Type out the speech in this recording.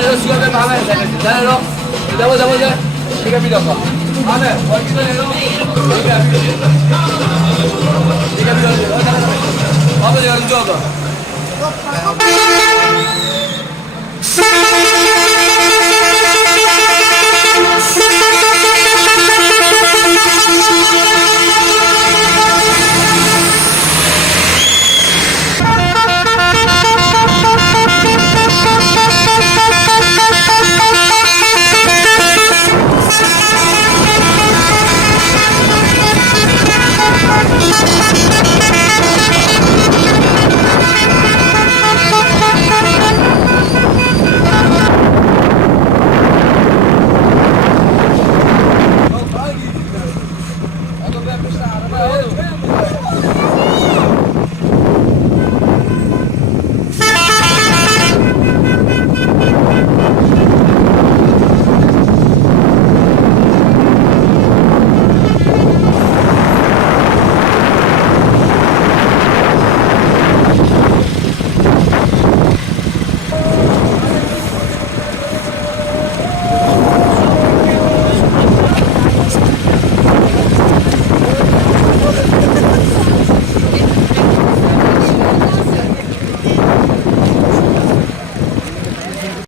내려 수갑에 마음에 자 내려 잡아 네가 밀어봐 마음에 멀기도 내려 네가 밀어 마음에 내가 좀 줘봐